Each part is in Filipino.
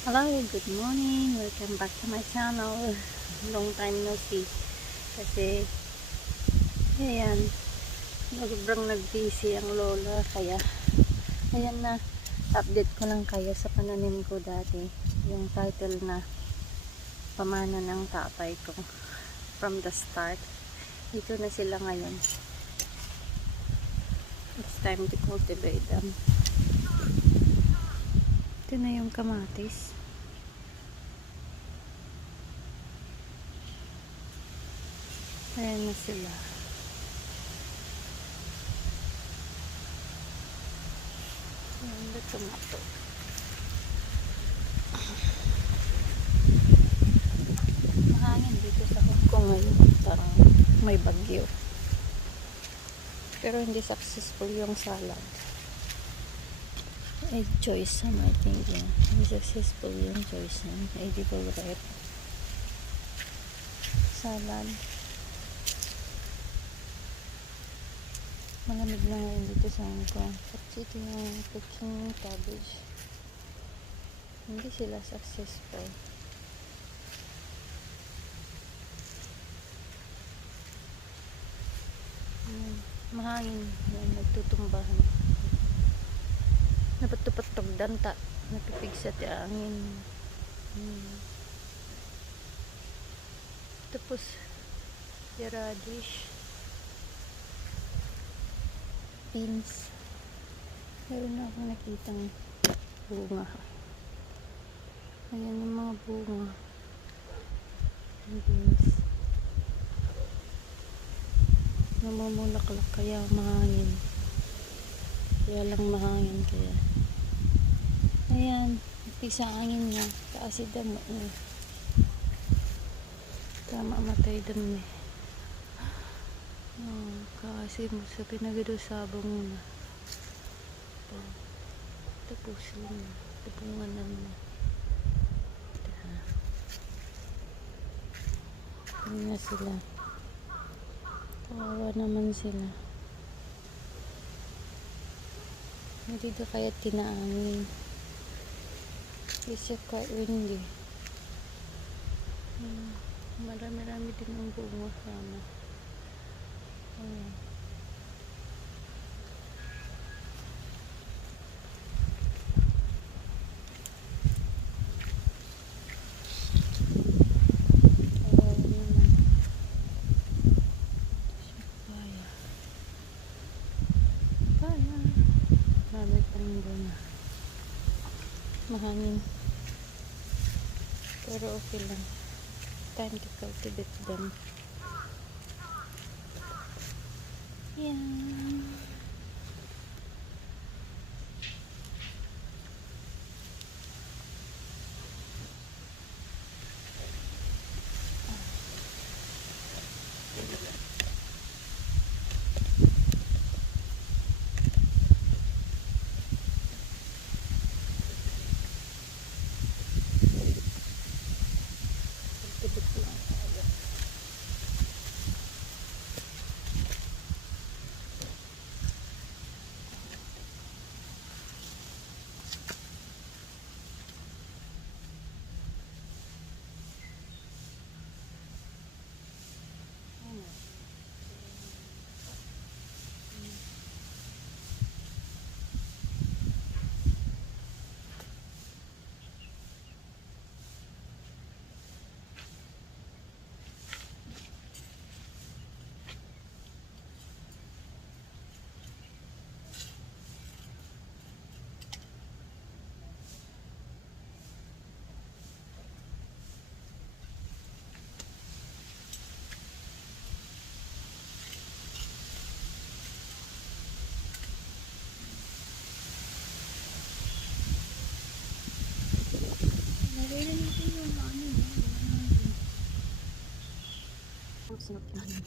Hello, good morning. Welcome back to my channel. Long time no see. Kasi, ayan, sobrang nag-busy ang lola. Kaya, ayan na, update ko lang kayo sa pananim ko dati. Yung title na, Pamana ng Tatay ko. From the start. Dito na sila ngayon. It's time to cultivate them. Ito na yung kamatis. Ayan na sila. Ayan na tomato. Mahangin dito sa Hong Kong ngayon. Parang may bagyo. Pero hindi successful yung salad. Egg choice I think, yeah. Hindi successful yung choice edible red salad. Malamig na ngayon dito sa Hong Kong. Tapos ito yung Peking cabbage. Hindi sila successful. Mahangin. Yan, nagtutumbahan. Napatupatog danta. Napipig sa tiangin. Tapos, radish. Beans. Meron na akong nakitang bunga. Ayan yung mga bunga. Beans. Namumulaklak kaya mahangin. Kaya lang mahangin kaya. Ayan. Pisa angin niya. Kasi damo niya. Tama matay damo eh. Oh, kasi sa pinagdusabong muna. Tapos yun. Tapungan na naman. Ayan na sila. Kawawa naman sila. Hindi ka kaya tinaangin. It's quite windy. Marami-rami din ang bunga sana. Marami pang bunga. Mahangin. Pero okay lang. Time to cultivate them. Yan. Cultivate lang. Sunod namin.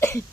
Lamig.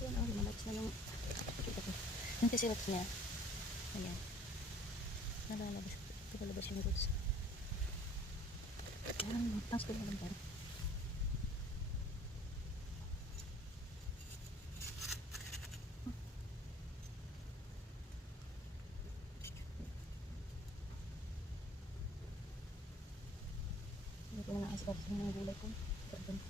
Yan ang lumalabas na yung kita ko. Yung tisirots niya. Ayan. Nalalabas. Tumalabas yung roots. Ayan. Tapos ko lang dyan. Hindi ko na naasipar sa mga gulay ko. Pardon.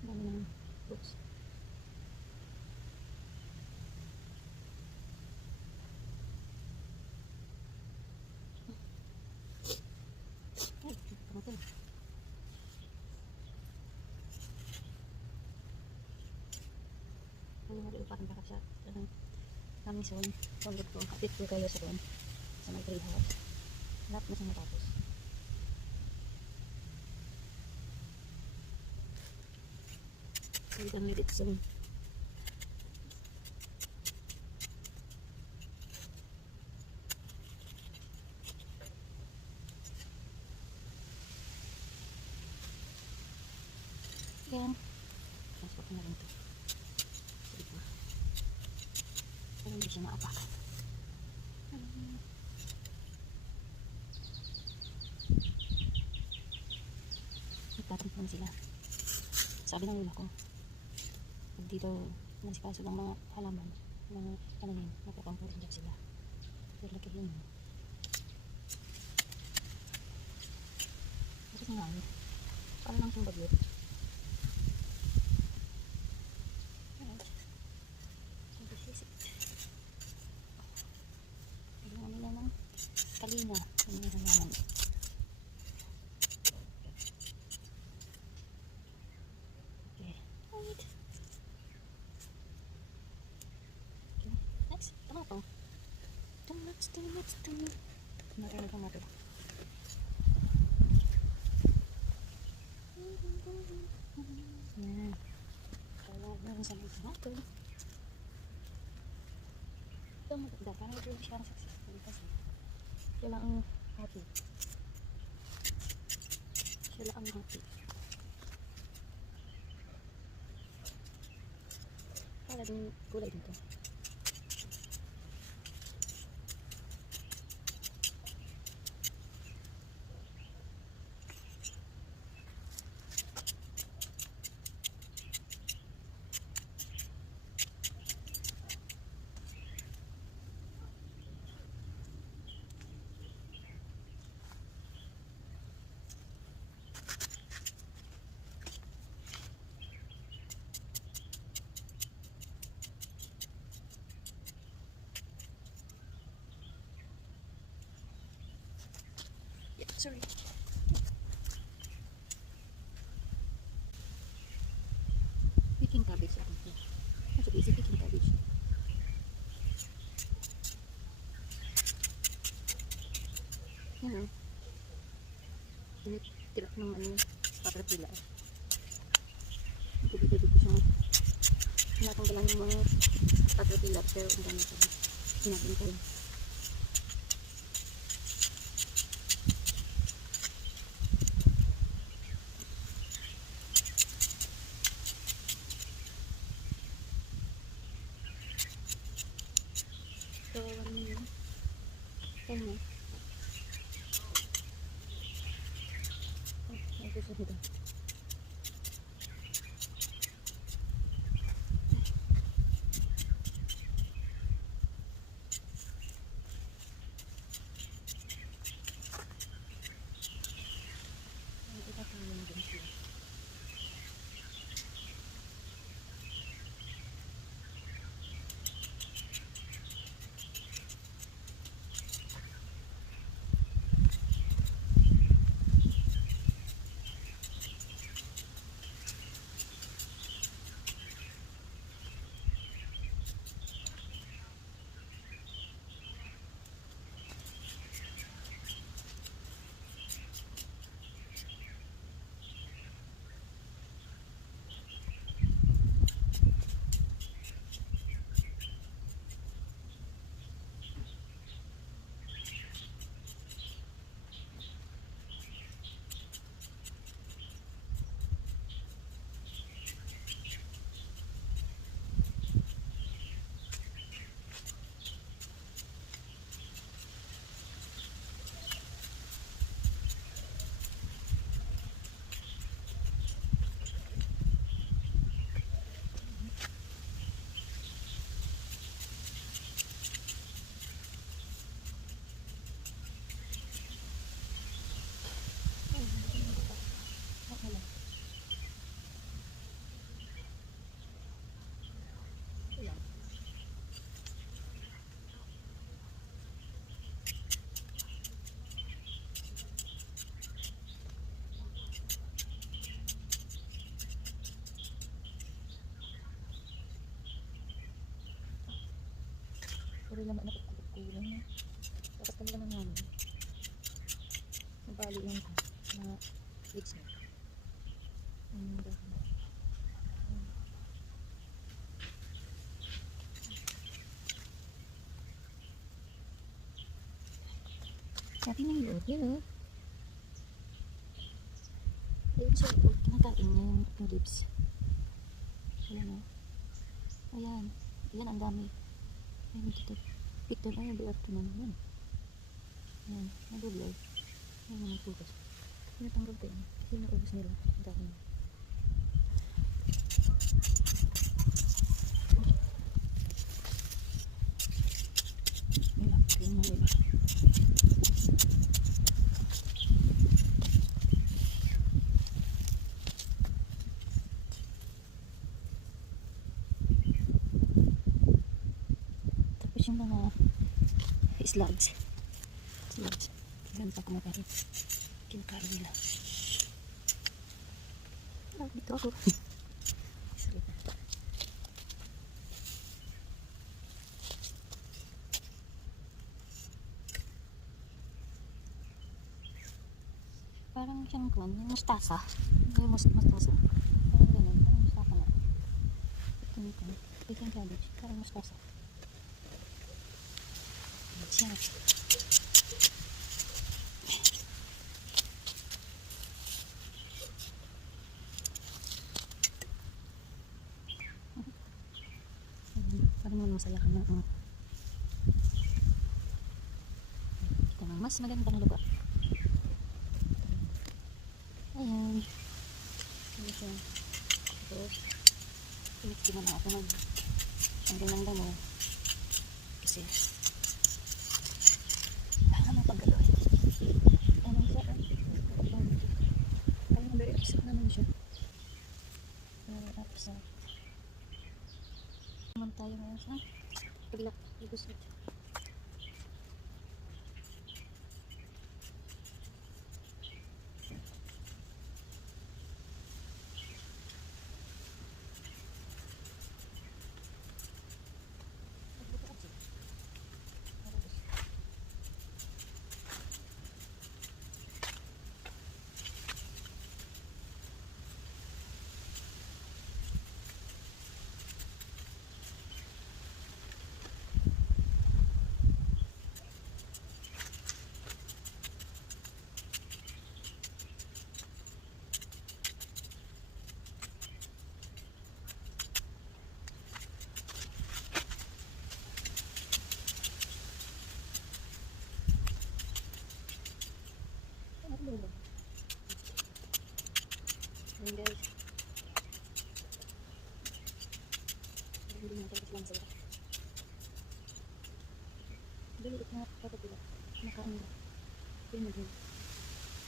Dami ng fruits. Ay, pangapin. Ano nga rin parang baka siya kaming zone. Tungkol ko. Update ko kayo sa doon. Sa may greenhouse. Lahat na siya matapos. We're done with it soon. Yan. Pasok na rin ito. Dito. Pero hindi siya maapakan. Nagtatampuan sila. Sabi ng lula ko, pag dito nasikaso ng mga halaman, mga pananim, nagtatampuan dyan sila. Pero laki yun. Bakit nga yun? Parang lang siyang bagyo. Kailangan nila ng kalina. Yung halaman. Okay. Wait. Okay. Next. Tomato. Tomato. Marami ng tomato. Yan. Kailangan na sa mga tomato. Ito maganda. Parang ito siya ang successful kasi siya lang ang happy. Siya lang ang happy. Para din gulay dito. Sorry. Picking cabbage ako. That's easy picking cabbage. Yan o. Tira ng ano, caterpillar. Dito siyang tinatanggalan ng mga caterpillar pero ang dami ko. Hinapin ko yun. Dito. Puro laman na kukulang na. Tapos talaga ng namin. Nabali lang ko. Mga leaves na. Sabi ng loob yun oh. Ayun siya. Kinakain niya yung leaves. Ayan oh. Ayan. Ayan ang dami. Ayan dito. Picture. Ayan the afternoon. Ayan. Ayan. Nag-vlog. Ayan ang focus. Pinatanggal ko yan. Kasi naubos nila. Ang dami. Ayan. Ayan na nila. Tapos yung mga slugs. Ganun pa kumakain. Kinakain nila. Dito ako. Sorry. Parang siyang kwan, yung mustasa. Yung mustasa. Parang ganun. Parang mustasa nga. Ito yung kwan. Ito yung cabbage. Parang mustasa. Siya. Parang masaya ka na. Ito na, mas magandang lugar. Ayan. Ayan siya. Tapos, hindi mo na ako ang ganang damo. Kasi, ano pagkaloy. Ano siya? Parang very upset naman siya. Very upset. Naman tayo ngayon sa paglak. Igusot. Ayan guys. Hindi natin kasi lang sila. Dali na kapatila. Nakain na. Yun na din.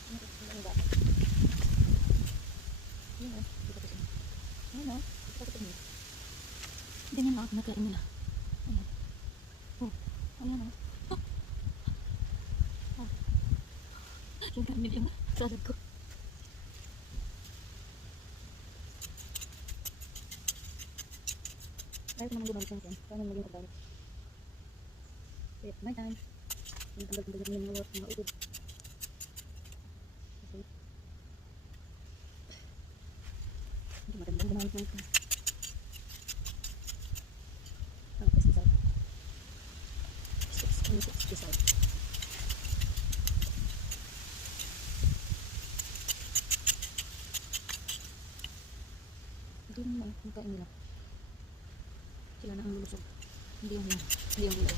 Nakain na ba? Yun na. Dito ko siya. Ayun na. Dito ko siya. Ganyan na. Nakain nila. Ayan. Oh. Ayan na. Oh. Yung kanin yung salad ko. Ayaw ko naman gumamit ng yan. Kaya naman maging organic. Kaya my time. Yung tanggal-tanggal yung mga uod. Kasi hindi magandang gumamit ng ito. Ang pesticide. Pesticide. Hindi naman magkain nila. Sila na ang lulusog. Hindi yung gulay.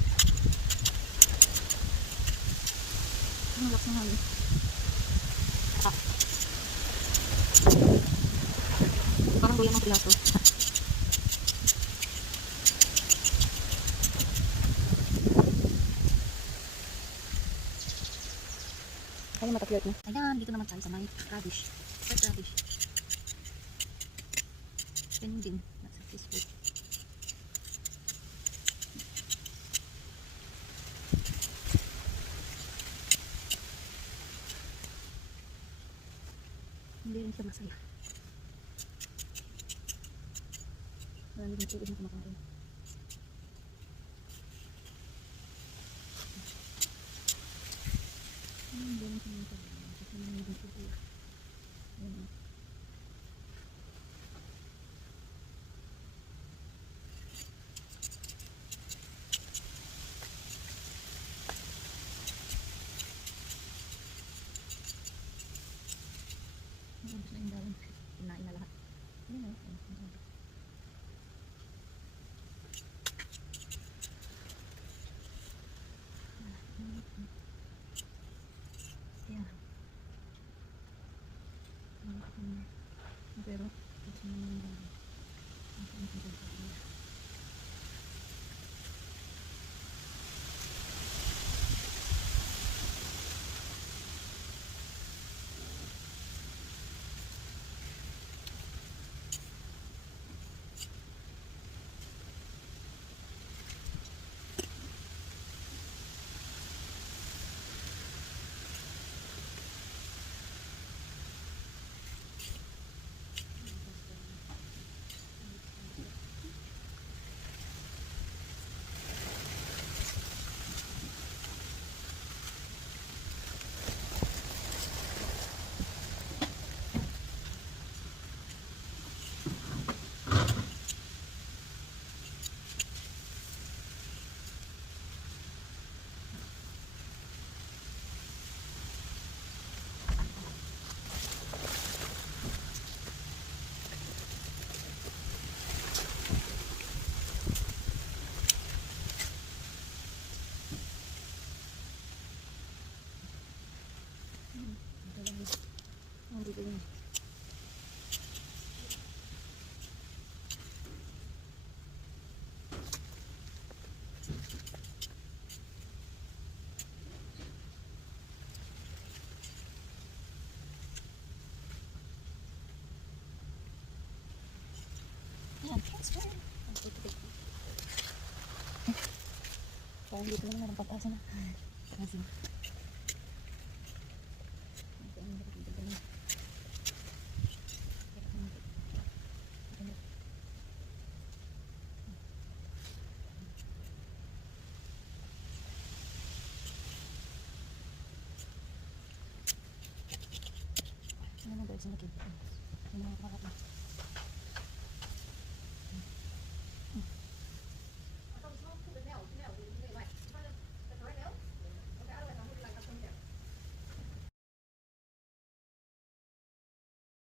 Ang laks na hangin. Parang gulay ng pilaso. Kaya mataklot na. Ayan, dito naman tayo sa may radish. White radish. Pending. Not successful. Hindi rin siya masaya. Marami din tubig na kumakain. Hindi rin siya masaya. Kasi hindi rin siya masaya. Ayan. Ubus na yung dahon. Kinain na lahat. Ayan o. Ayan. Pero, kasi naman yung dahon. Dito yun. Ayan, transfer. Parang dito naman ang pagkasa na. Kasi ano na guys, ang laki. Ano na